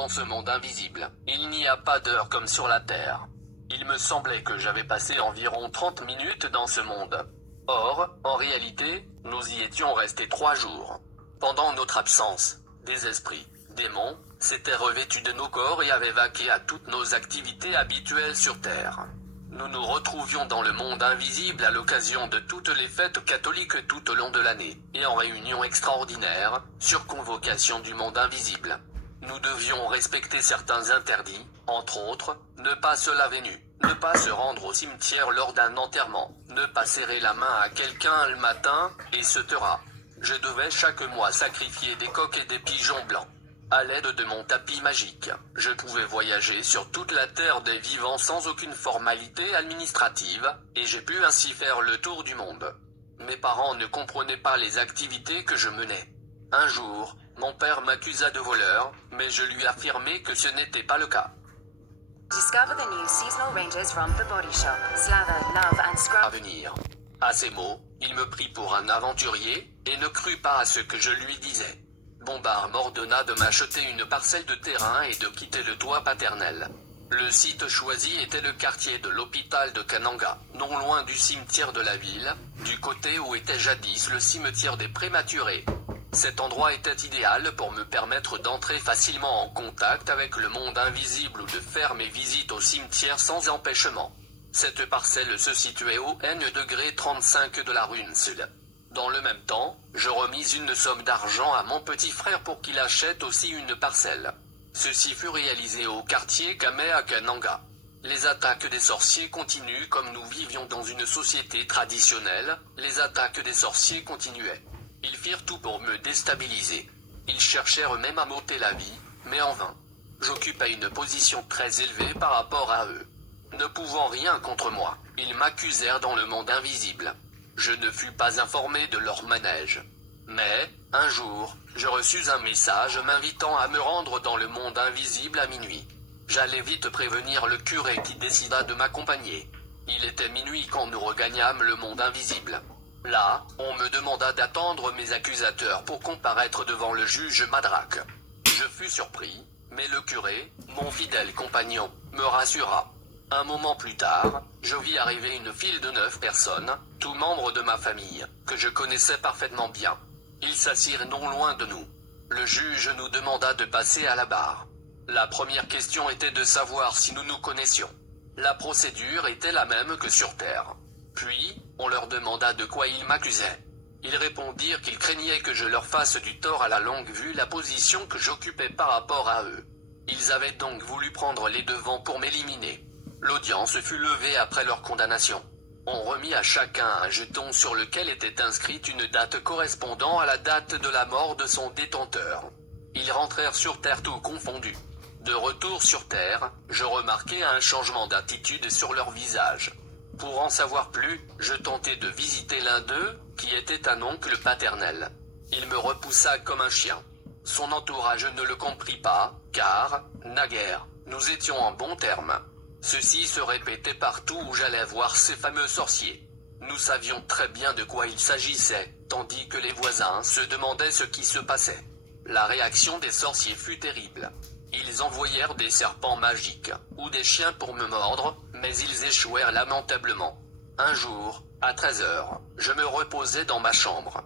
dans ce monde invisible, il n'y a pas d'heure comme sur la Terre. Il me semblait que j'avais passé environ 30 minutes dans ce monde. Or, en réalité, nous y étions restés 3 jours. Pendant notre absence, des esprits, démons, s'étaient revêtus de nos corps et avaient vaqué à toutes nos activités habituelles sur Terre. Nous nous retrouvions dans le monde invisible à l'occasion de toutes les fêtes catholiques tout au long de l'année, et en réunion extraordinaire, sur convocation du monde invisible. Nous devions respecter certains interdits, entre autres, ne pas se laver nu, ne pas se rendre au cimetière lors d'un enterrement, ne pas serrer la main à quelqu'un le matin, etc. Je devais chaque mois sacrifier des coqs et des pigeons blancs. À l'aide de mon tapis magique, je pouvais voyager sur toute la terre des vivants sans aucune formalité administrative, et j'ai pu ainsi faire le tour du monde. Mes parents ne comprenaient pas les activités que je menais. Un jour, mon père m'accusa de voleur, mais je lui affirmai que ce n'était pas le cas. Discover the new seasonal ranges from The Body Shop. Slather, love and scrub. À venir. À ces mots, il me prit pour un aventurier, et ne crut pas à ce que je lui disais. Bombard m'ordonna de m'acheter une parcelle de terrain et de quitter le toit paternel. Le site choisi était le quartier de l'hôpital de Kananga, non loin du cimetière de la ville, du côté où était jadis le cimetière des prématurés. Cet endroit était idéal pour me permettre d'entrer facilement en contact avec le monde invisible ou de faire mes visites au cimetière sans empêchement. Cette parcelle se situait au degré 35 de la rue Sud. Dans le même temps, je remis une somme d'argent à mon petit frère pour qu'il achète aussi une parcelle. Ceci fut réalisé au quartier Kame à Kananga. Les attaques des sorciers continuent comme nous vivions dans une société traditionnelle, les attaques des sorciers continuaient. Ils firent tout pour me déstabiliser. Ils cherchèrent même à m'ôter la vie, mais en vain. J'occupais une position très élevée par rapport à eux. Ne pouvant rien contre moi, ils m'accusèrent dans le monde invisible. Je ne fus pas informé de leur manège. Mais, un jour, je reçus un message m'invitant à me rendre dans le monde invisible à minuit. J'allais vite prévenir le curé qui décida de m'accompagner. Il était minuit quand nous regagnâmes le monde invisible. Là, on me demanda d'attendre mes accusateurs pour comparaître devant le juge Madrake. Je fus surpris, mais le curé, mon fidèle compagnon, me rassura. Un moment plus tard, je vis arriver une file de 9 personnes, tous membres de ma famille, que je connaissais parfaitement bien. Ils s'assirent non loin de nous. Le juge nous demanda de passer à la barre. La première question était de savoir si nous nous connaissions. La procédure était la même que sur Terre. Puis, on leur demanda de quoi ils m'accusaient. Ils répondirent qu'ils craignaient que je leur fasse du tort à la longue vue la position que j'occupais par rapport à eux. Ils avaient donc voulu prendre les devants pour m'éliminer. L'audience fut levée après leur condamnation. On remit à chacun un jeton sur lequel était inscrite une date correspondant à la date de la mort de son détenteur. Ils rentrèrent sur Terre tout confondus. De retour sur Terre, je remarquai un changement d'attitude sur leur visage. Pour en savoir plus, je tentai de visiter l'un d'eux, qui était un oncle paternel. Il me repoussa comme un chien. Son entourage ne le comprit pas, car, naguère, nous étions en bons termes. Ceci se répétait partout où j'allais voir ces fameux sorciers. Nous savions très bien de quoi il s'agissait, tandis que les voisins se demandaient ce qui se passait. La réaction des sorciers fut terrible. Ils envoyèrent des serpents magiques, ou des chiens pour me mordre, mais ils échouèrent lamentablement. Un jour, à 13h, je me reposais dans ma chambre.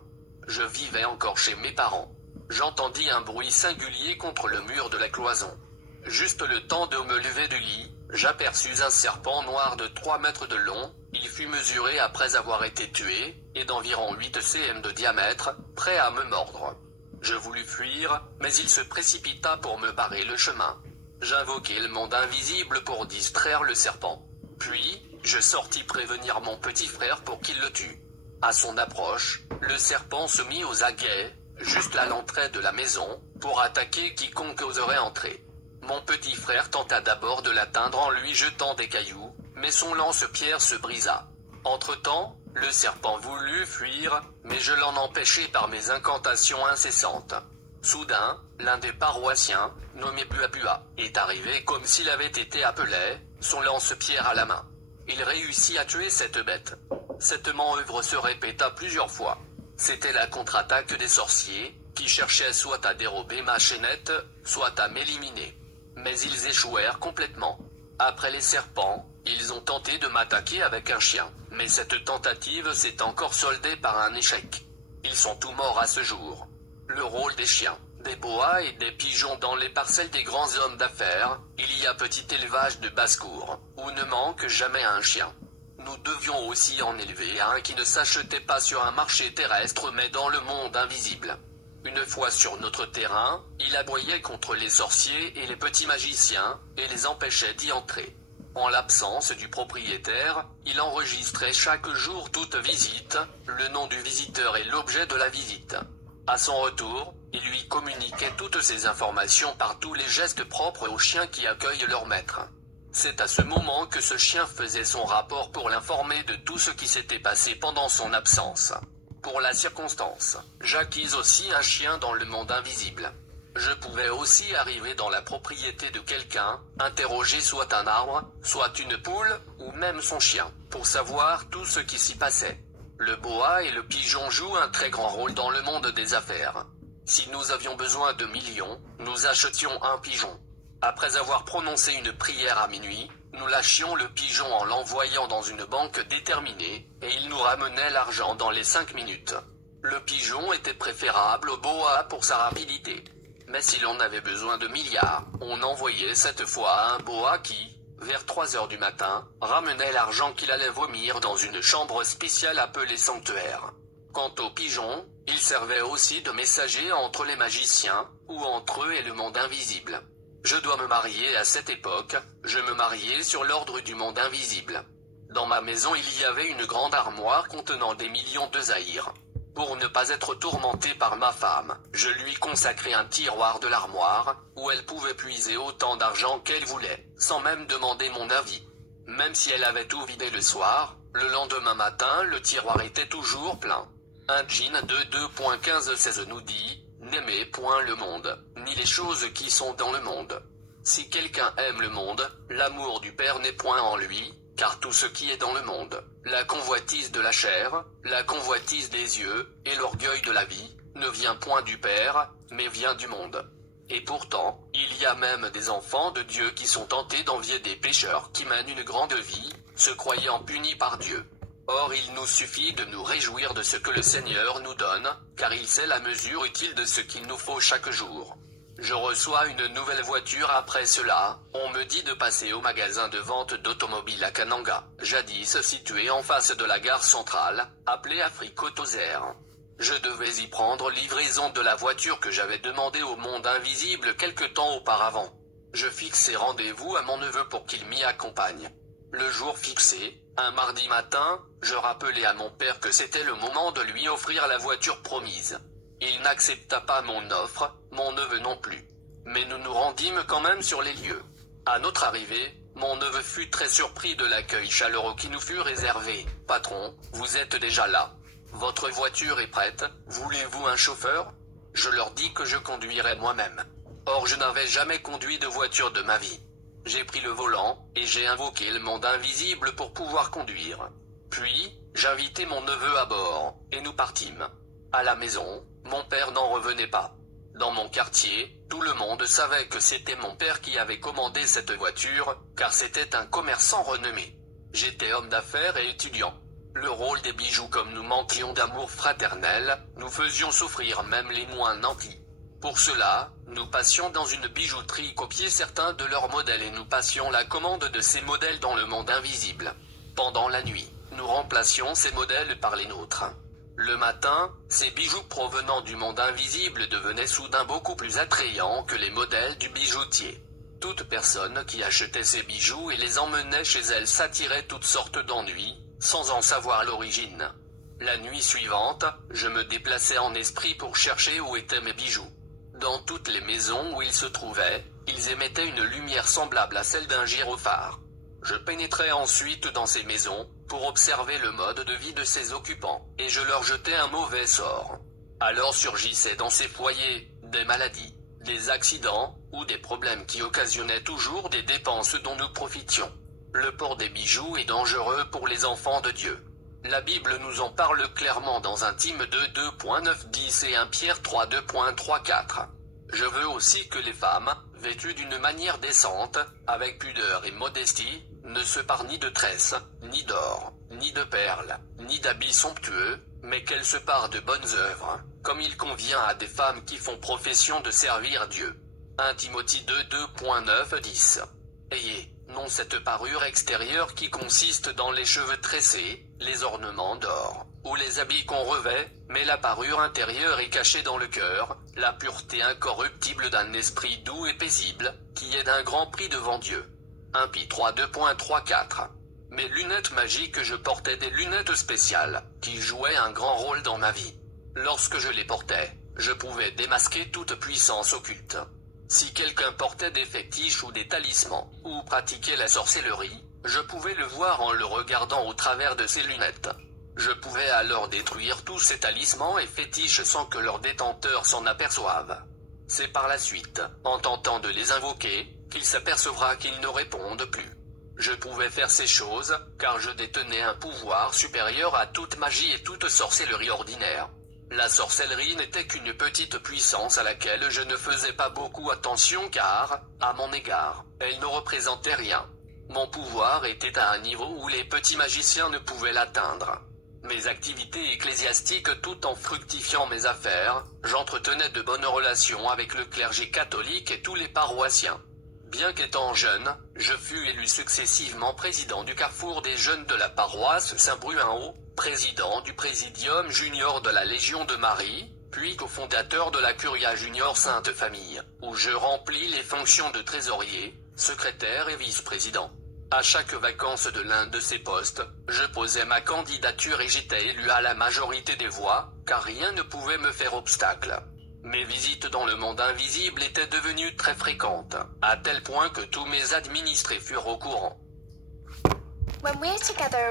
Je vivais encore chez mes parents. J'entendis un bruit singulier contre le mur de la cloison. Juste le temps de me lever du lit, j'aperçus un serpent noir de 3 mètres de long. Il fut mesuré après avoir été tué, et d'environ 8 cm de diamètre, prêt à me mordre. Je voulus fuir, mais il se précipita pour me barrer le chemin. J'invoquai le monde invisible pour distraire le serpent. Puis, je sortis prévenir mon petit frère pour qu'il le tue. À son approche, le serpent se mit aux aguets, juste à l'entrée de la maison, pour attaquer quiconque oserait entrer. Mon petit frère tenta d'abord de l'atteindre en lui jetant des cailloux, mais son lance-pierre se brisa. Entre-temps, le serpent voulut fuir, mais je l'en empêchai par mes incantations incessantes. Soudain, l'un des paroissiens, nommé Bua, est arrivé comme s'il avait été appelé, son lance-pierre à la main. Il réussit à tuer cette bête. Cette manœuvre se répéta plusieurs fois. C'était la contre-attaque des sorciers, qui cherchaient soit à dérober ma chaînette, soit à m'éliminer. mais ils échouèrent complètement. Après les serpents, ils ont tenté de m'attaquer avec un chien, mais cette tentative s'est encore soldée par un échec. Ils sont tous morts à ce jour. Le rôle des chiens, des boas et des pigeons dans les parcelles des grands hommes d'affaires, il y a petit élevage de basse-cour, où ne manque jamais un chien. Nous devions aussi en élever un qui ne s'achetait pas sur un marché terrestre mais dans le monde invisible. Une fois sur notre terrain, il aboyait contre les sorciers et les petits magiciens, et les empêchait d'y entrer. En l'absence du propriétaire, il enregistrait chaque jour toute visite, le nom du visiteur et l'objet de la visite. À son retour, il lui communiquait toutes ces informations par tous les gestes propres aux chiens qui accueillent leur maître. C'est à ce moment que ce chien faisait son rapport pour l'informer de tout ce qui s'était passé pendant son absence. Pour la circonstance, j'acquis aussi un chien dans le monde invisible. Je pouvais aussi arriver dans la propriété de quelqu'un, interroger soit un arbre, soit une poule, ou même son chien, pour savoir tout ce qui s'y passait. Le boa et le pigeon jouent un très grand rôle dans le monde des affaires. Si nous avions besoin de millions, nous achetions un pigeon. Après avoir prononcé une prière à minuit, nous lâchions le pigeon en l'envoyant dans une banque déterminée, et il nous ramenait l'argent dans les 5 minutes. Le pigeon était préférable au boa pour sa rapidité. Mais si l'on avait besoin de milliards, on envoyait cette fois un boa qui, vers 3 heures du matin, ramenait l'argent qu'il allait vomir dans une chambre spéciale appelée sanctuaire. Quant aux pigeons, ils servaient aussi de messagers entre les magiciens, ou entre eux et le monde invisible. Je dois me marier à cette époque, je me mariais sur l'ordre du monde invisible. Dans ma maison il y avait une grande armoire contenant des millions de zaïrs. Pour ne pas être tourmenté par ma femme, je lui consacrais un tiroir de l'armoire, où elle pouvait puiser autant d'argent qu'elle voulait, sans même demander mon avis. Même si elle avait tout vidé le soir, le lendemain matin le tiroir était toujours plein. Un djinn de 2.1516 nous dit: n'aimez point le monde, ni les choses qui sont dans le monde. Si quelqu'un aime le monde, l'amour du Père n'est point en lui, car tout ce qui est dans le monde, la convoitise de la chair, la convoitise des yeux, et l'orgueil de la vie, ne vient point du Père, mais vient du monde. Et pourtant, il y a même des enfants de Dieu qui sont tentés d'envier des pécheurs qui mènent une grande vie, se croyant punis par Dieu. Or il nous suffit de nous réjouir de ce que le Seigneur nous donne, car il sait la mesure utile de ce qu'il nous faut chaque jour. Je reçois une nouvelle voiture après cela, on me dit de passer au magasin de vente d'automobiles à Kananga, jadis situé en face de la gare centrale, appelée Afrique Autozère. Je devais y prendre livraison de la voiture que j'avais demandée au monde invisible quelque temps auparavant. Je fixai rendez-vous à mon neveu pour qu'il m'y accompagne. Le jour fixé, un mardi matin, je rappelai à mon père que c'était le moment de lui offrir la voiture promise. Il n'accepta pas mon offre, mon neveu non plus. Mais nous nous rendîmes quand même sur les lieux. À notre arrivée, mon neveu fut très surpris de l'accueil chaleureux qui nous fut réservé. « Patron, vous êtes déjà là. Votre voiture est prête, voulez-vous un chauffeur ?» Je leur dis que je conduirais moi-même. Or je n'avais jamais conduit de voiture de ma vie. J'ai pris le volant, et j'ai invoqué le monde invisible pour pouvoir conduire. Puis, j'invitai mon neveu à bord, et nous partîmes. À la maison, mon père n'en revenait pas. Dans mon quartier, tout le monde savait que c'était mon père qui avait commandé cette voiture, car c'était un commerçant renommé. J'étais homme d'affaires et étudiant. Le rôle des bijoux, comme nous manquions d'amour fraternel, nous faisions souffrir même les moins nantis. Pour cela, nous passions dans une bijouterie copier certains de leurs modèles et nous passions la commande de ces modèles dans le monde invisible. Pendant la nuit, nous remplacions ces modèles par les nôtres. Le matin, ces bijoux provenant du monde invisible devenaient soudain beaucoup plus attrayants que les modèles du bijoutier. Toute personne qui achetait ces bijoux et les emmenait chez elle s'attirait toutes sortes d'ennuis, sans en savoir l'origine. La nuit suivante, je me déplaçais en esprit pour chercher où étaient mes bijoux. Dans toutes les maisons où ils se trouvaient, ils émettaient une lumière semblable à celle d'un gyrophare. Je pénétrais ensuite dans ces maisons, pour observer le mode de vie de ses occupants, et je leur jetais un mauvais sort. Alors surgissaient dans ces foyers, des maladies, des accidents, ou des problèmes qui occasionnaient toujours des dépenses dont nous profitions. Le port des bijoux est dangereux pour les enfants de Dieu. La Bible nous en parle clairement dans 1 Timothée 2.9-10 et 1 Pierre 3.2.3-4. Je veux aussi que les femmes, vêtues d'une manière décente, avec pudeur et modestie, ne se parent ni de tresses, ni d'or, ni de perles, ni d'habits somptueux, mais qu'elles se parent de bonnes œuvres, comme il convient à des femmes qui font profession de servir Dieu. 1 Timothée 2:2.9-10. Ayez, non cette parure extérieure qui consiste dans les cheveux tressés, les ornements d'or, ou les habits qu'on revêt, mais la parure intérieure est cachée dans le cœur, la pureté incorruptible d'un esprit doux et paisible, qui est d'un grand prix devant Dieu. 1 Pie 3:2.3-4. Mes lunettes magiques, je portais des lunettes spéciales, qui jouaient un grand rôle dans ma vie. Lorsque je les portais, je pouvais démasquer toute puissance occulte. Si quelqu'un portait des fétiches ou des talismans, ou pratiquait la sorcellerie, je pouvais le voir en le regardant au travers de ses lunettes. Je pouvais alors détruire tous ces talismans et fétiches sans que leurs détenteurs s'en aperçoivent. C'est par la suite, en tentant de les invoquer, qu'il s'apercevra qu'ils ne répondent plus. Je pouvais faire ces choses, car je détenais un pouvoir supérieur à toute magie et toute sorcellerie ordinaire. La sorcellerie n'était qu'une petite puissance à laquelle je ne faisais pas beaucoup attention car, à mon égard, elle ne représentait rien. Mon pouvoir était à un niveau où les petits magiciens ne pouvaient l'atteindre. Mes activités ecclésiastiques tout en fructifiant mes affaires, j'entretenais de bonnes relations avec le clergé catholique et tous les paroissiens. Bien qu'étant jeune, je fus élu successivement président du carrefour des jeunes de la paroisse Saint-Bruin-Haut, président du Présidium junior de la Légion de Marie, puis cofondateur de la Curia junior Sainte Famille, où je remplis les fonctions de trésorier, secrétaire et vice-président. À chaque vacance de l'un de ces postes, je posais ma candidature et j'étais élu à la majorité des voix, car rien ne pouvait me faire obstacle. Mes visites dans le monde invisible étaient devenues très fréquentes, à tel point que tous mes administrés furent au courant.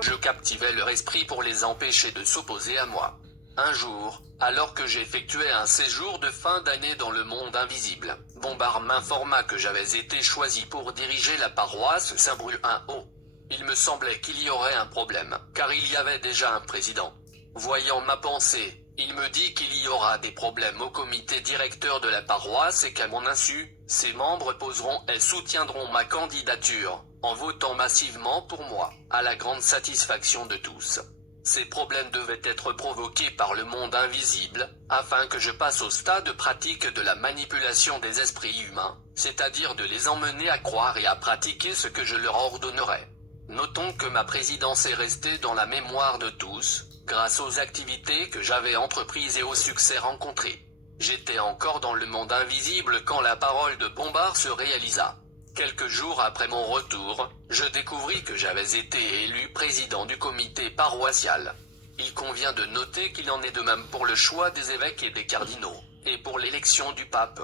Je captivais leur esprit pour les empêcher de s'opposer à moi. Un jour, alors que j'effectuais un séjour de fin d'année dans le monde invisible, Bombard m'informa que j'avais été choisi pour diriger la paroisse Saint-Bruin-Haut. Il me semblait qu'il y aurait un problème, car il y avait déjà un président. Voyant ma pensée, il me dit qu'il y aura des problèmes au comité directeur de la paroisse et qu'à mon insu, ses membres poseront et soutiendront ma candidature, en votant massivement pour moi, à la grande satisfaction de tous. Ces problèmes devaient être provoqués par le monde invisible, afin que je passe au stade pratique de la manipulation des esprits humains, c'est-à-dire de les emmener à croire et à pratiquer ce que je leur ordonnerais. Notons que ma présidence est restée dans la mémoire de tous, grâce aux activités que j'avais entreprises et aux succès rencontrés. J'étais encore dans le monde invisible quand la parole de Bombard se réalisa. Quelques jours après mon retour, je découvris que j'avais été élu président du comité paroissial. Il convient de noter qu'il en est de même pour le choix des évêques et des cardinaux, et pour l'élection du pape.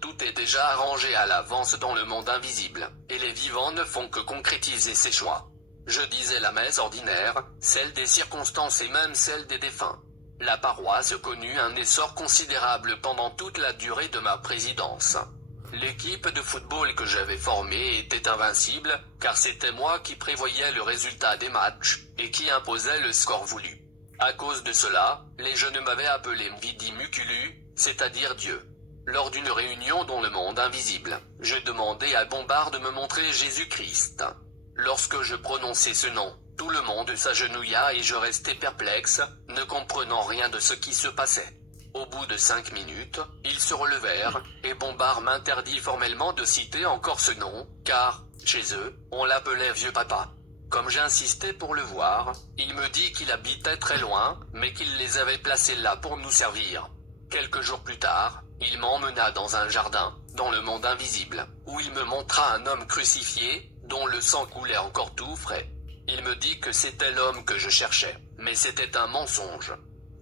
Tout est déjà arrangé à l'avance dans le monde invisible, et les vivants ne font que concrétiser ces choix. Je disais la messe ordinaire, celle des circonstances et même celle des défunts. La paroisse connut un essor considérable pendant toute la durée de ma présidence. L'équipe de football que j'avais formée était invincible, car c'était moi qui prévoyais le résultat des matchs, et qui imposait le score voulu. À cause de cela, les jeunes m'avaient appelé Vidi Muculu, c'est-à-dire Dieu. Lors d'une réunion dans le monde invisible, je demandais à Bombard de me montrer Jésus-Christ. Lorsque je prononçais ce nom, tout le monde s'agenouilla et je restais perplexe, ne comprenant rien de ce qui se passait. Au bout de 5 minutes, ils se relevèrent, et Bombard m'interdit formellement de citer encore ce nom, car, chez eux, on l'appelait Vieux Papa. Comme j'insistais pour le voir, il me dit qu'il habitait très loin, mais qu'il les avait placés là pour nous servir. Quelques jours plus tard, il m'emmena dans un jardin, dans le monde invisible, où il me montra un homme crucifié, dont le sang coulait encore tout frais. Il me dit que c'était l'homme que je cherchais, mais c'était un mensonge.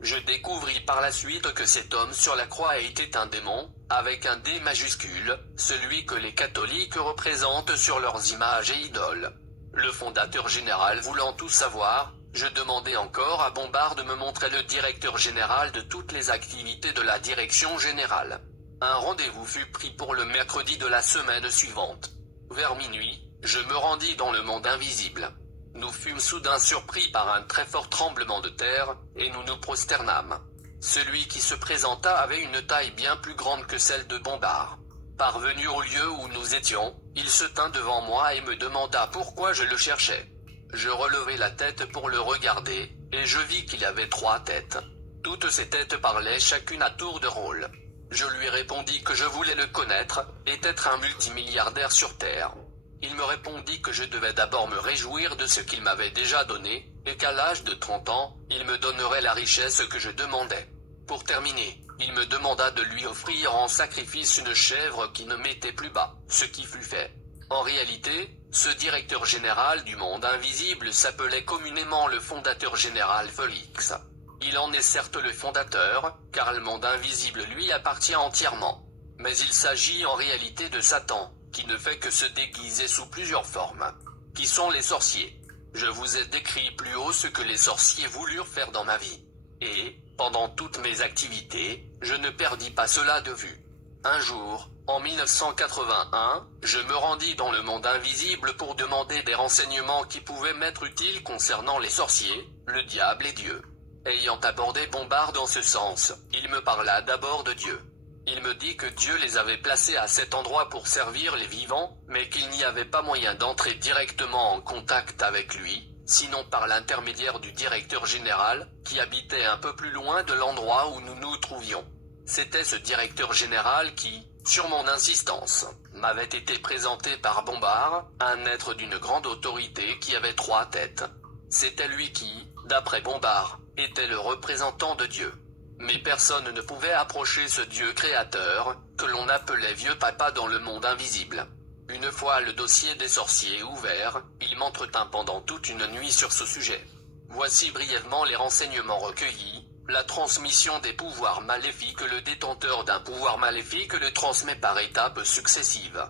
Je découvris par la suite que cet homme sur la croix était un démon, avec un D majuscule, celui que les catholiques représentent sur leurs images et idoles. Le fondateur général voulant tout savoir, je demandai encore à Bombard de me montrer le directeur général de toutes les activités de la direction générale. Un rendez-vous fut pris pour le mercredi de la semaine suivante. Vers minuit, je me rendis dans le monde invisible. Nous fûmes soudain surpris par un très fort tremblement de terre, et nous nous prosternâmes. Celui qui se présenta avait une taille bien plus grande que celle de Bombard. Parvenu au lieu où nous étions, il se tint devant moi et me demanda pourquoi je le cherchais. Je relevai la tête pour le regarder, et je vis qu'il avait 3 têtes. Toutes ces têtes parlaient chacune à tour de rôle. Je lui répondis que je voulais le connaître, et être un multimilliardaire sur Terre. Il me répondit que je devais d'abord me réjouir de ce qu'il m'avait déjà donné, et qu'à l'âge de 30 ans, il me donnerait la richesse que je demandais. Pour terminer, il me demanda de lui offrir en sacrifice une chèvre qui ne mettait plus bas, ce qui fut fait. En réalité, ce directeur général du monde invisible s'appelait communément le fondateur général Felix. Il en est certes le fondateur, car le monde invisible lui appartient entièrement. Mais il s'agit en réalité de Satan, qui ne fait que se déguiser sous plusieurs formes. Qui sont les sorciers? Je vous ai décrit plus haut ce que les sorciers voulurent faire dans ma vie. Et, pendant toutes mes activités, je ne perdis pas cela de vue. Un jour, en 1981, je me rendis dans le monde invisible pour demander des renseignements qui pouvaient m'être utiles concernant les sorciers, le diable et Dieu. Ayant abordé Bombard dans ce sens, il me parla d'abord de Dieu. Il me dit que Dieu les avait placés à cet endroit pour servir les vivants, mais qu'il n'y avait pas moyen d'entrer directement en contact avec lui, sinon par l'intermédiaire du directeur général, qui habitait un peu plus loin de l'endroit où nous nous trouvions. C'était ce directeur général qui, sur mon insistance, m'avait été présenté par Bombard, un être d'une grande autorité qui avait 3 têtes. C'était lui qui, d'après Bombard, était le représentant de Dieu. Mais personne ne pouvait approcher ce Dieu créateur, que l'on appelait Vieux Papa dans le monde invisible. Une fois le dossier des sorciers ouvert, il m'entretint pendant toute une nuit sur ce sujet. Voici brièvement les renseignements recueillis. La transmission des pouvoirs maléfiques. Le détenteur d'un pouvoir maléfique le transmet par étapes successives.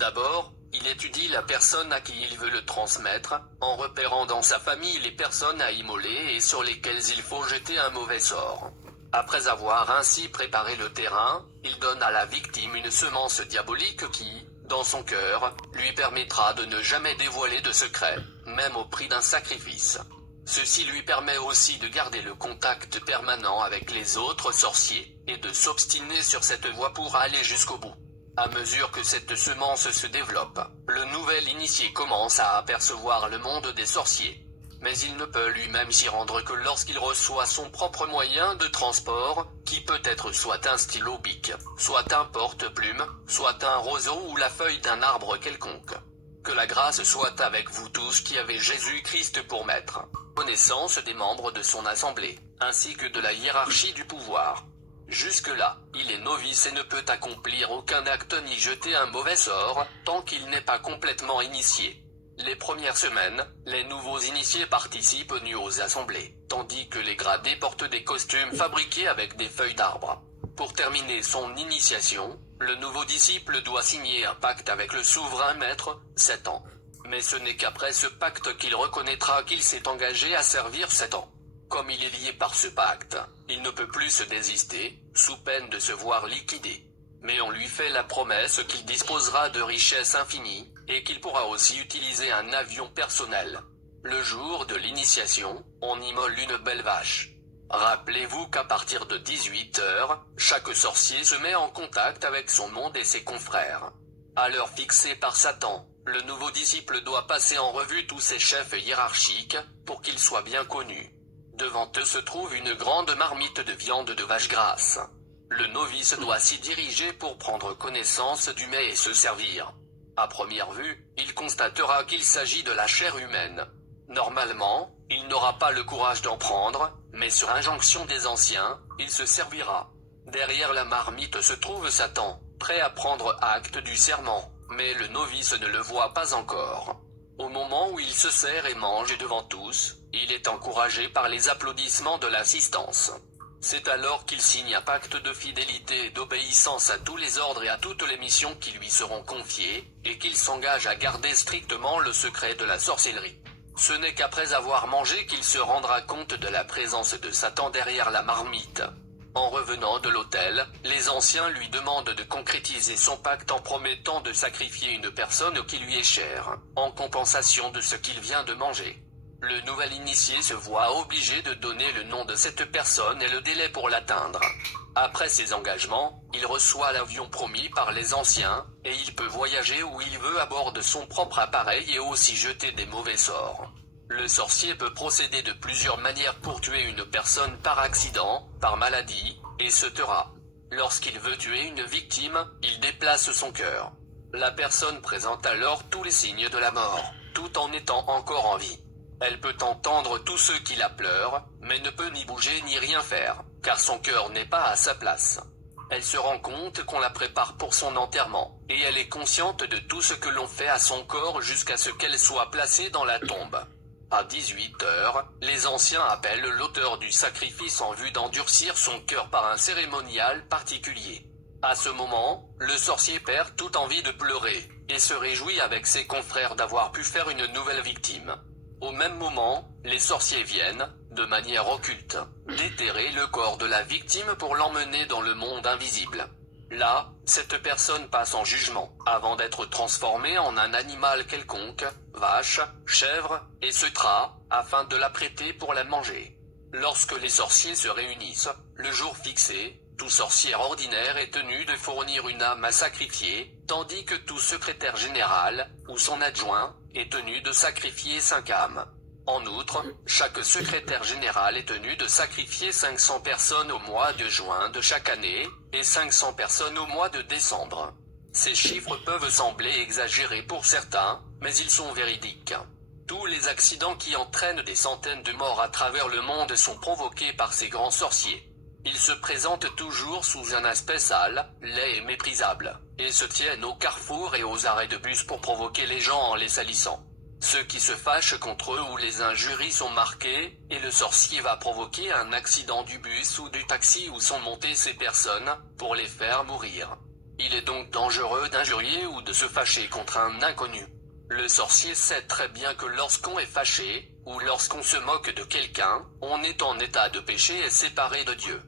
D'abord, il étudie la personne à qui il veut le transmettre, en repérant dans sa famille les personnes à immoler et sur lesquelles il faut jeter un mauvais sort. Après avoir ainsi préparé le terrain, il donne à la victime une semence diabolique qui, dans son cœur, lui permettra de ne jamais dévoiler de secret, même au prix d'un sacrifice. Ceci lui permet aussi de garder le contact permanent avec les autres sorciers, et de s'obstiner sur cette voie pour aller jusqu'au bout. À mesure que cette semence se développe, le nouvel initié commence à apercevoir le monde des sorciers. Mais il ne peut lui-même s'y rendre que lorsqu'il reçoit son propre moyen de transport, qui peut être soit un stylo bic, soit un porte-plume, soit un roseau ou la feuille d'un arbre quelconque. Que la grâce soit avec vous tous qui avez Jésus-Christ pour maître. Connaissance des membres de son assemblée, ainsi que de la hiérarchie du pouvoir. Jusque-là, il est novice et ne peut accomplir aucun acte ni jeter un mauvais sort, tant qu'il n'est pas complètement initié. Les premières semaines, les nouveaux initiés participent nus aux assemblées, tandis que les gradés portent des costumes fabriqués avec des feuilles d'arbre. Pour terminer son initiation, le nouveau disciple doit signer un pacte avec le souverain maître, 7 ans. Mais ce n'est qu'après ce pacte qu'il reconnaîtra qu'il s'est engagé à servir 7 ans. Comme il est lié par ce pacte, il ne peut plus se désister, sous peine de se voir liquidé. Mais on lui fait la promesse qu'il disposera de richesses infinies, et qu'il pourra aussi utiliser un avion personnel. Le jour de l'initiation, on immole une belle vache. Rappelez-vous qu'à partir de 18 heures, chaque sorcier se met en contact avec son monde et ses confrères. À l'heure fixée par Satan, le nouveau disciple doit passer en revue tous ses chefs hiérarchiques, pour qu'ils soient bien connus. Devant eux se trouve une grande marmite de viande de vache grasse. Le novice doit s'y diriger pour prendre connaissance du mets et se servir. À première vue, il constatera qu'il s'agit de la chair humaine. Normalement, il n'aura pas le courage d'en prendre, mais sur injonction des anciens, il se servira. Derrière la marmite se trouve Satan, prêt à prendre acte du serment, mais le novice ne le voit pas encore. Au moment où il se sert et mange devant tous, il est encouragé par les applaudissements de l'assistance. C'est alors qu'il signe un pacte de fidélité et d'obéissance à tous les ordres et à toutes les missions qui lui seront confiées, et qu'il s'engage à garder strictement le secret de la sorcellerie. Ce n'est qu'après avoir mangé qu'il se rendra compte de la présence de Satan derrière la marmite. En revenant de l'autel, les anciens lui demandent de concrétiser son pacte en promettant de sacrifier une personne qui lui est chère, en compensation de ce qu'il vient de manger. Le nouvel initié se voit obligé de donner le nom de cette personne et le délai pour l'atteindre. Après ses engagements, il reçoit l'avion promis par les anciens, et il peut voyager où il veut à bord de son propre appareil et aussi jeter des mauvais sorts. Le sorcier peut procéder de plusieurs manières pour tuer une personne par accident, par maladie, etc. Lorsqu'il veut tuer une victime, il déplace son cœur. La personne présente alors tous les signes de la mort, tout en étant encore en vie. Elle peut entendre tous ceux qui la pleurent, mais ne peut ni bouger ni rien faire, car son cœur n'est pas à sa place. Elle se rend compte qu'on la prépare pour son enterrement, et elle est consciente de tout ce que l'on fait à son corps jusqu'à ce qu'elle soit placée dans la tombe. À 18 heures, les anciens appellent l'auteur du sacrifice en vue d'endurcir son cœur par un cérémonial particulier. À ce moment, le sorcier perd toute envie de pleurer, et se réjouit avec ses confrères d'avoir pu faire une nouvelle victime. Au même moment, les sorciers viennent, de manière occulte, déterrer le corps de la victime pour l'emmener dans le monde invisible. Là, cette personne passe en jugement, avant d'être transformée en un animal quelconque, vache, chèvre, etc., afin de la prêter pour la manger. Lorsque les sorciers se réunissent, le jour fixé, tout sorcier ordinaire est tenu de fournir une âme à sacrifier, tandis que tout secrétaire général, ou son adjoint, est tenu de sacrifier 5 âmes. En outre, chaque secrétaire général est tenu de sacrifier 500 personnes au mois de juin de chaque année, et 500 personnes au mois de décembre. Ces chiffres peuvent sembler exagérés pour certains, mais ils sont véridiques. Tous les accidents qui entraînent des centaines de morts à travers le monde sont provoqués par ces grands sorciers. Ils se présentent toujours sous un aspect sale, laid et méprisable, et se tiennent aux carrefours et aux arrêts de bus pour provoquer les gens en les salissant. Ceux qui se fâchent contre eux ou les injuries sont marqués, et le sorcier va provoquer un accident du bus ou du taxi où sont montées ces personnes, pour les faire mourir. Il est donc dangereux d'injurier ou de se fâcher contre un inconnu. Le sorcier sait très bien que lorsqu'on est fâché, ou lorsqu'on se moque de quelqu'un, on est en état de péché et séparé de Dieu.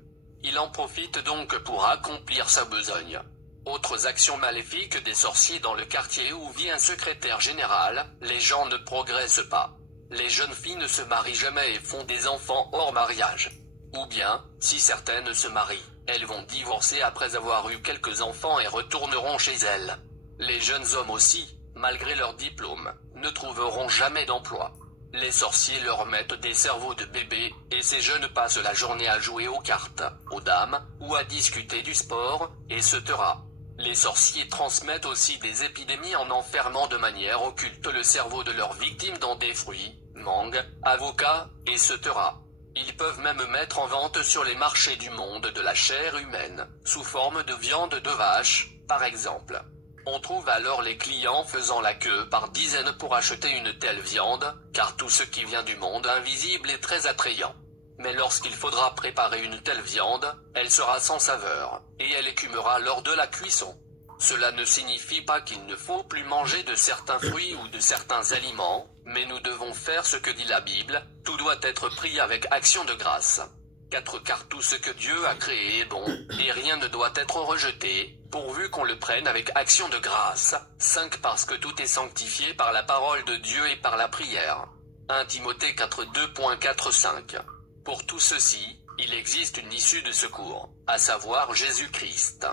Il en profite donc pour accomplir sa besogne. Autres actions maléfiques des sorciers dans le quartier où vit un secrétaire général, les gens ne progressent pas. Les jeunes filles ne se marient jamais et font des enfants hors mariage. Ou bien, si certaines se marient, elles vont divorcer après avoir eu quelques enfants et retourneront chez elles. Les jeunes hommes aussi, malgré leur diplôme, ne trouveront jamais d'emploi. Les sorciers leur mettent des cerveaux de bébés, et ces jeunes passent la journée à jouer aux cartes, aux dames, ou à discuter du sport, etc. Les sorciers transmettent aussi des épidémies en enfermant de manière occulte le cerveau de leurs victimes dans des fruits, mangues, avocats, etc. Ils peuvent même mettre en vente sur les marchés du monde de la chair humaine, sous forme de viande de vache, par exemple. On trouve alors les clients faisant la queue par dizaines pour acheter une telle viande, car tout ce qui vient du monde invisible est très attrayant. Mais lorsqu'il faudra préparer une telle viande, elle sera sans saveur, et elle écumera lors de la cuisson. Cela ne signifie pas qu'il ne faut plus manger de certains fruits ou de certains aliments, mais nous devons faire ce que dit la Bible, tout doit être pris avec action de grâce. 4 Car tout ce que Dieu a créé est bon, et rien ne doit être rejeté, pourvu qu'on le prenne avec action de grâce. 5 Parce que tout est sanctifié par la parole de Dieu et par la prière. 1 Timothée 4 2.4-5. Pour tout ceci, il existe une issue de secours, à savoir Jésus-Christ.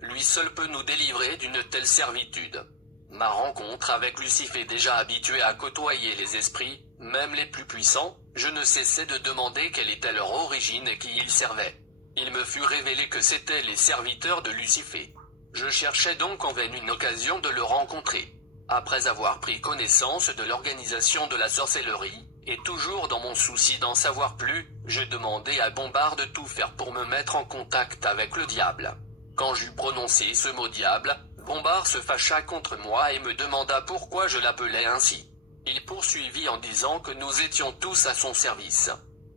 Lui seul peut nous délivrer d'une telle servitude. Ma rencontre avec Lucifer, déjà habitué à côtoyer les esprits, même les plus puissants, je ne cessais de demander quelle était leur origine et qui ils servaient. Il me fut révélé que c'étaient les serviteurs de Lucifer. Je cherchais donc en vain une occasion de le rencontrer. Après avoir pris connaissance de l'organisation de la sorcellerie, et toujours dans mon souci d'en savoir plus, je demandai à Bombard de tout faire pour me mettre en contact avec le diable. Quand j'eus prononcé ce mot diable, Bombard se fâcha contre moi et me demanda pourquoi je l'appelais ainsi. Il poursuivit en disant que nous étions tous à son service.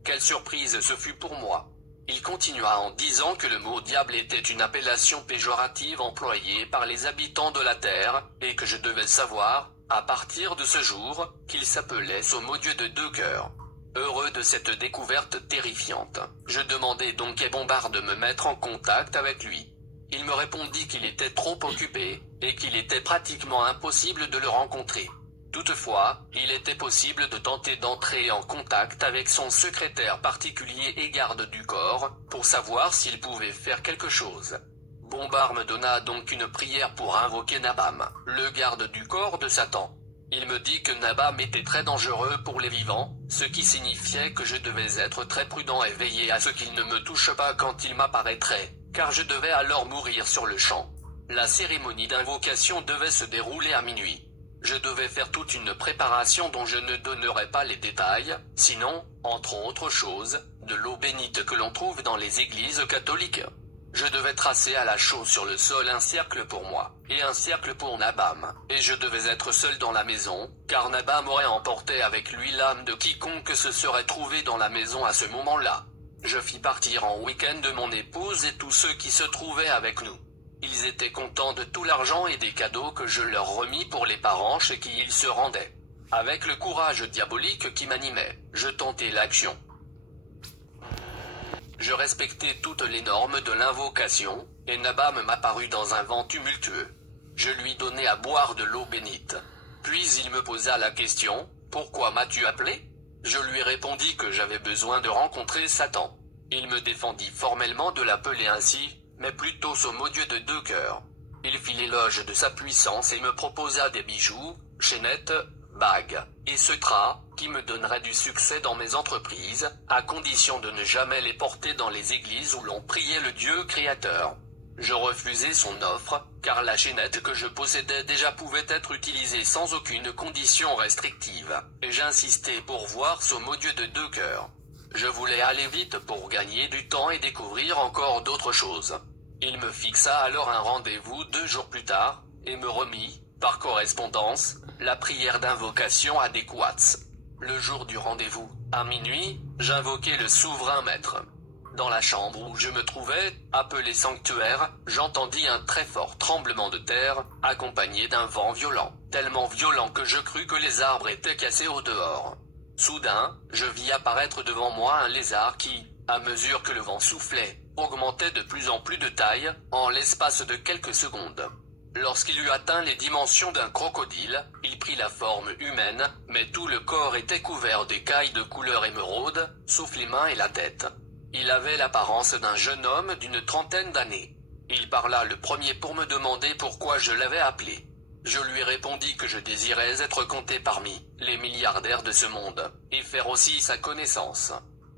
Quelle surprise ce fut pour moi. Il continua en disant que le mot diable était une appellation péjorative employée par les habitants de la terre, et que je devais savoir, à partir de ce jour, qu'il s'appelait Sommodieu de 2 cœurs. Heureux de cette découverte terrifiante, je demandai donc à Bombard de me mettre en contact avec lui. Il me répondit qu'il était trop occupé, et qu'il était pratiquement impossible de le rencontrer. Toutefois, il était possible de tenter d'entrer en contact avec son secrétaire particulier et garde du corps, pour savoir s'il pouvait faire quelque chose. Bombard me donna donc une prière pour invoquer Nabam, le garde du corps de Satan. Il me dit que Nabam était très dangereux pour les vivants, ce qui signifiait que je devais être très prudent et veiller à ce qu'il ne me touche pas quand il m'apparaîtrait, car je devais alors mourir sur le champ. La cérémonie d'invocation devait se dérouler à minuit. Je devais faire toute une préparation dont je ne donnerai pas les détails, sinon, entre autres choses, de l'eau bénite que l'on trouve dans les églises catholiques. Je devais tracer à la chaux sur le sol un cercle pour moi, et un cercle pour Nabam, et je devais être seul dans la maison, car Nabam aurait emporté avec lui l'âme de quiconque se serait trouvé dans la maison à ce moment-là. Je fis partir en week-end de mon épouse et tous ceux qui se trouvaient avec nous. Ils étaient contents de tout l'argent et des cadeaux que je leur remis pour les parents chez qui ils se rendaient. Avec le courage diabolique qui m'animait, je tentai l'action. Je respectais toutes les normes de l'invocation, et Nabam m'apparut dans un vent tumultueux. Je lui donnai à boire de l'eau bénite. Puis il me posa la question, « Pourquoi m'as-tu appelé ?» Je lui répondis que j'avais besoin de rencontrer Satan. Il me défendit formellement de l'appeler ainsi, mais plutôt son au Dieu de deux cœurs. Il fit l'éloge de sa puissance et me proposa des bijoux, chaînettes, bagues, et secrets, qui me donneraient du succès dans mes entreprises, à condition de ne jamais les porter dans les églises où l'on priait le Dieu créateur. Je refusai son offre, car la chaînette que je possédais déjà pouvait être utilisée sans aucune condition restrictive, et j'insistai pour voir son au Dieu de deux cœurs. Je voulais aller vite pour gagner du temps et découvrir encore d'autres choses. Il me fixa alors un rendez-vous 2 jours plus tard, et me remit, par correspondance, la prière d'invocation adéquate. Le jour du rendez-vous, à minuit, j'invoquai le souverain maître. Dans la chambre où je me trouvais, appelée sanctuaire, j'entendis un très fort tremblement de terre, accompagné d'un vent violent, tellement violent que je crus que les arbres étaient cassés au dehors. Soudain, je vis apparaître devant moi un lézard qui, à mesure que le vent soufflait, augmentait de plus en plus de taille, en l'espace de quelques secondes. Lorsqu'il eut atteint les dimensions d'un crocodile, il prit la forme humaine, mais tout le corps était couvert d'écailles de couleur émeraude, sauf les mains et la tête. Il avait l'apparence d'un jeune homme d'une 30aine d'années. Il parla le premier pour me demander pourquoi je l'avais appelé. Je lui répondis que je désirais être compté parmi les milliardaires de ce monde, et faire aussi sa connaissance.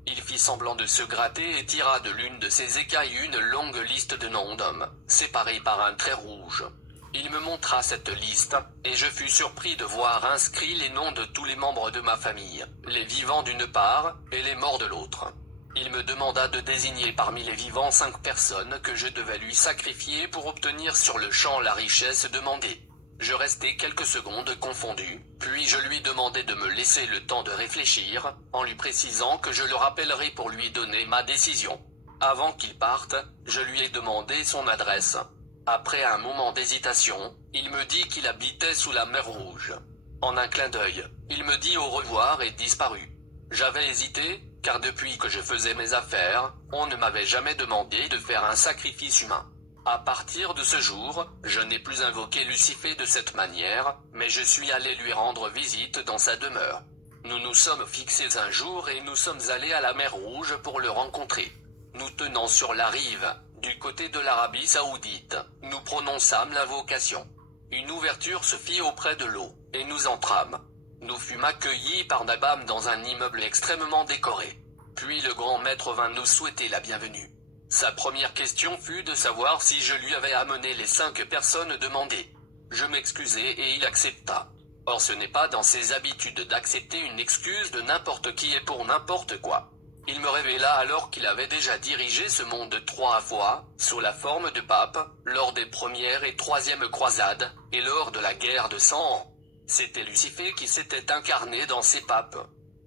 Il fit semblant de se gratter et tira de l'une de ses écailles une longue liste de noms d'hommes, séparés par un trait rouge. Il me montra cette liste, et je fus surpris de voir inscrits les noms de tous les membres de ma famille, les vivants d'une part, et les morts de l'autre. Il me demanda de désigner parmi les vivants 5 personnes que je devais lui sacrifier pour obtenir sur le champ la richesse demandée. Je restai quelques secondes confondu, puis je lui demandai de me laisser le temps de réfléchir, en lui précisant que je le rappellerai pour lui donner ma décision. Avant qu'il parte, je lui ai demandé son adresse. Après un moment d'hésitation, il me dit qu'il habitait sous la mer Rouge. En un clin d'œil, il me dit au revoir et disparut. J'avais hésité, car depuis que je faisais mes affaires, on ne m'avait jamais demandé de faire un sacrifice humain. À partir de ce jour, je n'ai plus invoqué Lucifer de cette manière, mais je suis allé lui rendre visite dans sa demeure. Nous nous sommes fixés un jour et nous sommes allés à la mer Rouge pour le rencontrer. Nous tenant sur la rive, du côté de l'Arabie Saoudite, nous prononçâmes l'invocation. Une ouverture se fit auprès de l'eau, et nous entrâmes. Nous fûmes accueillis par Nabam dans un immeuble extrêmement décoré. Puis le grand maître vint nous souhaiter la bienvenue. Sa première question fut de savoir si je lui avais amené les 5 personnes demandées. Je m'excusai et il accepta. Or ce n'est pas dans ses habitudes d'accepter une excuse de n'importe qui et pour n'importe quoi. Il me révéla alors qu'il avait déjà dirigé ce monde 3 fois, sous la forme de pape, lors des premières et 3e croisades, et lors de la guerre de 100 ans. C'était Lucifer qui s'était incarné dans ces papes.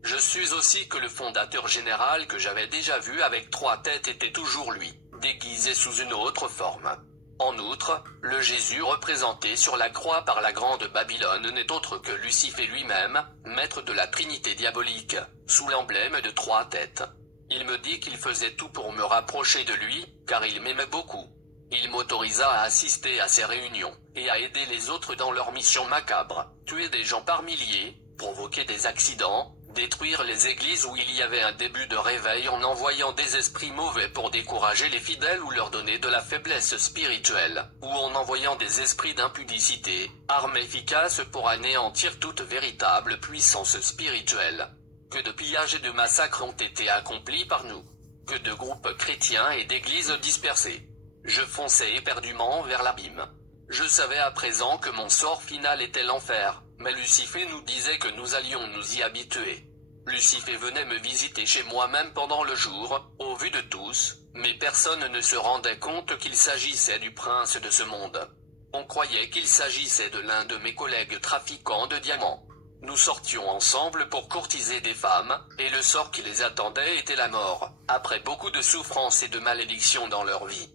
Je sus aussi que le fondateur général que j'avais déjà vu avec 3 têtes était toujours lui, déguisé sous une autre forme. En outre, le Jésus représenté sur la croix par la grande Babylone n'est autre que Lucifer lui-même, maître de la Trinité diabolique, sous l'emblème de 3 têtes. Il me dit qu'il faisait tout pour me rapprocher de lui, car il m'aimait beaucoup. Il m'autorisa à assister à ces réunions, et à aider les autres dans leur mission macabre, tuer des gens par milliers, provoquer des accidents, détruire les églises où il y avait un début de réveil en envoyant des esprits mauvais pour décourager les fidèles ou leur donner de la faiblesse spirituelle, ou en envoyant des esprits d'impudicité, arme efficace pour anéantir toute véritable puissance spirituelle. Que de pillages et de massacres ont été accomplis par nous. Que de groupes chrétiens et d'églises dispersées. Je fonçais éperdument vers l'abîme. Je savais à présent que mon sort final était l'enfer, mais Lucifer nous disait que nous allions nous y habituer. Lucifer venait me visiter chez moi-même pendant le jour, au vu de tous, mais personne ne se rendait compte qu'il s'agissait du prince de ce monde. On croyait qu'il s'agissait de l'un de mes collègues trafiquants de diamants. Nous sortions ensemble pour courtiser des femmes, et le sort qui les attendait était la mort, après beaucoup de souffrances et de malédictions dans leur vie.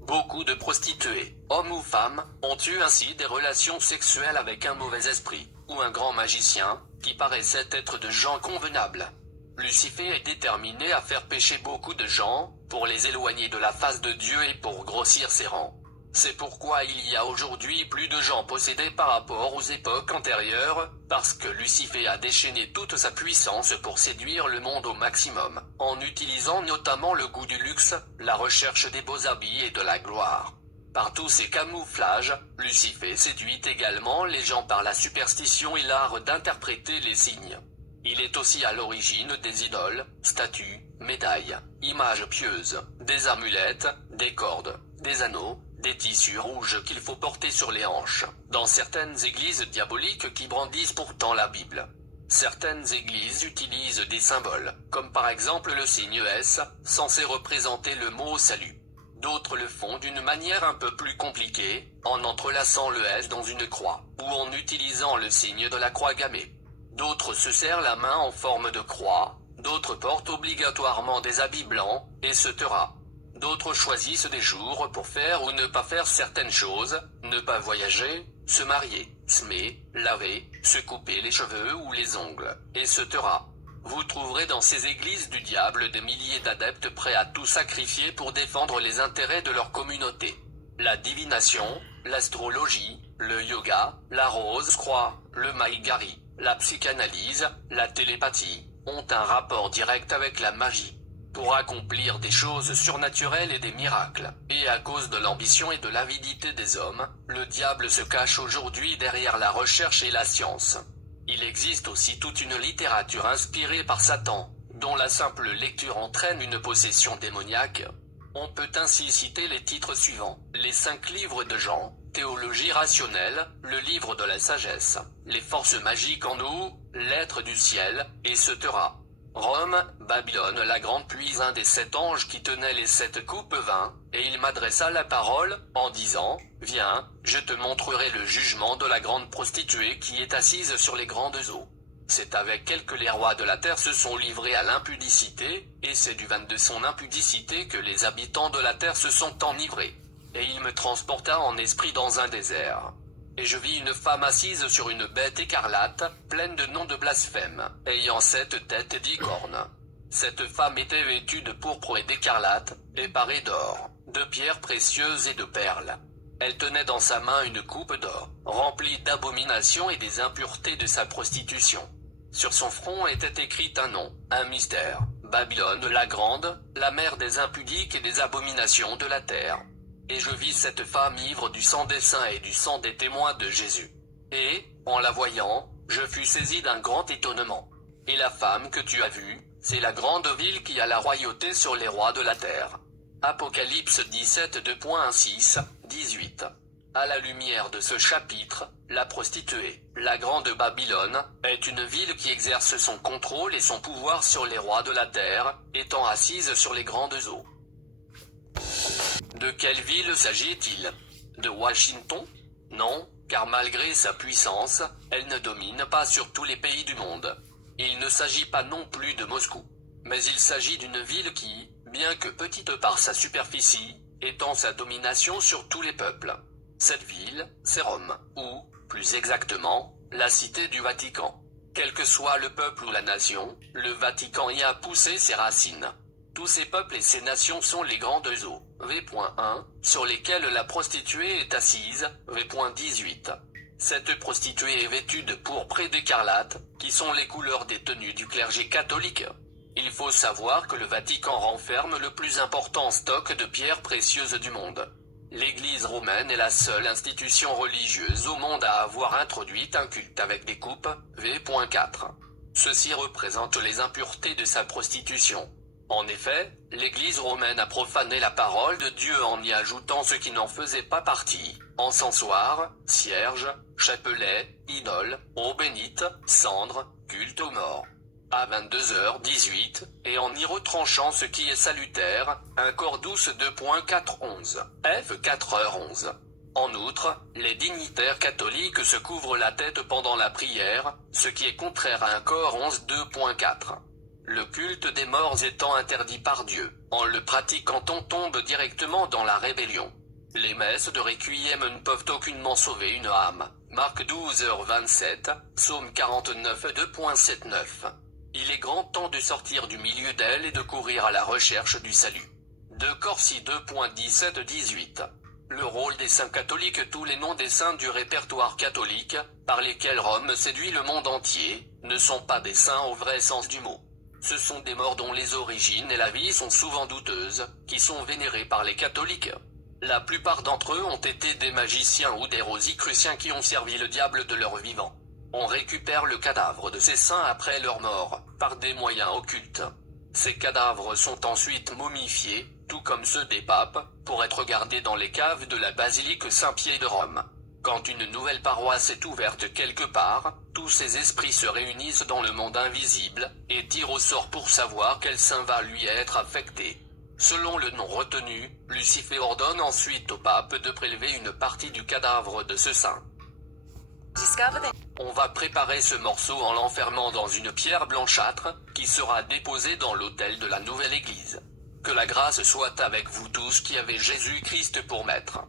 Beaucoup de prostituées, hommes ou femmes, ont eu ainsi des relations sexuelles avec un mauvais esprit, ou un grand magicien, qui paraissait être de gens convenables. Lucifer est déterminé à faire pécher beaucoup de gens, pour les éloigner de la face de Dieu et pour grossir ses rangs. C'est pourquoi il y a aujourd'hui plus de gens possédés par rapport aux époques antérieures, parce que Lucifer a déchaîné toute sa puissance pour séduire le monde au maximum, en utilisant notamment le goût du luxe, la recherche des beaux habits et de la gloire. Par tous ces camouflages, Lucifer séduit également les gens par la superstition et l'art d'interpréter les signes. Il est aussi à l'origine des idoles, statues, médailles, images pieuses, des amulettes, des cordes, des anneaux, des tissus rouges qu'il faut porter sur les hanches, dans certaines églises diaboliques qui brandissent pourtant la Bible. Certaines églises utilisent des symboles, comme par exemple le signe S, censé représenter le mot salut. D'autres le font d'une manière un peu plus compliquée, en entrelaçant le S dans une croix, ou en utilisant le signe de la croix gammée. D'autres se serrent la main en forme de croix, d'autres portent obligatoirement des habits blancs, etc. D'autres choisissent des jours pour faire ou ne pas faire certaines choses, ne pas voyager, se marier, semer, laver, se couper les cheveux ou les ongles, etc. Vous trouverez dans ces églises du diable des milliers d'adeptes prêts à tout sacrifier pour défendre les intérêts de leur communauté. La divination, l'astrologie, le yoga, la rose-croix, le maïgari, la psychanalyse, la télépathie, ont un rapport direct avec la magie. Pour accomplir des choses surnaturelles et des miracles, et à cause de l'ambition et de l'avidité des hommes, le diable se cache aujourd'hui derrière la recherche et la science. Il existe aussi toute une littérature inspirée par Satan, dont la simple lecture entraîne une possession démoniaque. On peut ainsi citer les titres suivants: les 5 livres de Jean, Théologie rationnelle, le livre de la sagesse, les forces magiques en nous, l'être du ciel, etc. Rome, Babylone la grande puis un des 7 anges qui tenait les 7 coupes vin, et il m'adressa la parole, en disant, viens, je te montrerai le jugement de la grande prostituée qui est assise sur les grandes eaux. C'est avec elle que les rois de la terre se sont livrés à l'impudicité, et c'est du vin de son impudicité que les habitants de la terre se sont enivrés. Et il me transporta en esprit dans un désert. Et je vis une femme assise sur une bête écarlate, pleine de noms de blasphème, ayant 7 têtes et 10 cornes. Cette femme était vêtue de pourpre et d'écarlate, et parée d'or, de pierres précieuses et de perles. Elle tenait dans sa main une coupe d'or, remplie d'abominations et des impuretés de sa prostitution. Sur son front était écrit un nom, un mystère, Babylone la grande, la mère des impudiques et des abominations de la terre. Et je vis cette femme ivre du sang des saints et du sang des témoins de Jésus. Et, en la voyant, je fus saisi d'un grand étonnement. Et la femme que tu as vue, c'est la grande ville qui a la royauté sur les rois de la terre. Apocalypse 17 2.6, 18. À la lumière de ce chapitre, la prostituée, la grande Babylone, est une ville qui exerce son contrôle et son pouvoir sur les rois de la terre, étant assise sur les grandes eaux. De quelle ville s'agit-il? De Washington? Non, car malgré sa puissance, elle ne domine pas sur tous les pays du monde. Il ne s'agit pas non plus de Moscou. Mais il s'agit d'une ville qui, bien que petite par sa superficie, étend sa domination sur tous les peuples. Cette ville, c'est Rome, ou, plus exactement, la cité du Vatican. Quel que soit le peuple ou la nation, le Vatican y a poussé ses racines. Tous ces peuples et ces nations sont les grandes eaux, v.1, sur lesquelles la prostituée est assise, v.18. Cette prostituée est vêtue de pourpre et d'écarlate, qui sont les couleurs des tenues du clergé catholique. Il faut savoir que le Vatican renferme le plus important stock de pierres précieuses du monde. L'Église romaine est la seule institution religieuse au monde à avoir introduit un culte avec des coupes, v.4. Ceci représente les impuretés de sa prostitution. En effet, l'Église romaine a profané la parole de Dieu en y ajoutant ce qui n'en faisait pas partie: encensoir, cierge, chapelet, idole, eau bénite, cendre, culte aux morts. À 22h18, et en y retranchant ce qui est salutaire, un corps douce 2.411, f 4h11. En outre, les dignitaires catholiques se couvrent la tête pendant la prière, ce qui est contraire à un corps 11 2.4. Le culte des morts étant interdit par Dieu, en le pratiquant on tombe directement dans la rébellion. Les messes de requiem ne peuvent aucunement sauver une âme. Marc 12h27, Psaume 49 2.79. Il est grand temps de sortir du milieu d'elle et de courir à la recherche du salut. De Corsie 2.17-18. Le rôle des saints catholiques. Tous les noms des saints du répertoire catholique, par lesquels Rome séduit le monde entier, ne sont pas des saints au vrai sens du mot. Ce sont des morts dont les origines et la vie sont souvent douteuses, qui sont vénérés par les catholiques. La plupart d'entre eux ont été des magiciens ou des rosicruciens qui ont servi le diable de leur vivant. On récupère le cadavre de ces saints après leur mort, par des moyens occultes. Ces cadavres sont ensuite momifiés, tout comme ceux des papes, pour être gardés dans les caves de la basilique Saint-Pierre de Rome. Quand une nouvelle paroisse est ouverte quelque part, tous ces esprits se réunissent dans le monde invisible, et tirent au sort pour savoir quel saint va lui être affecté. Selon le nom retenu, Lucifer ordonne ensuite au pape de prélever une partie du cadavre de ce saint. On va préparer ce morceau en l'enfermant dans une pierre blanchâtre, qui sera déposée dans l'autel de la nouvelle église. Que la grâce soit avec vous tous qui avez Jésus-Christ pour maître.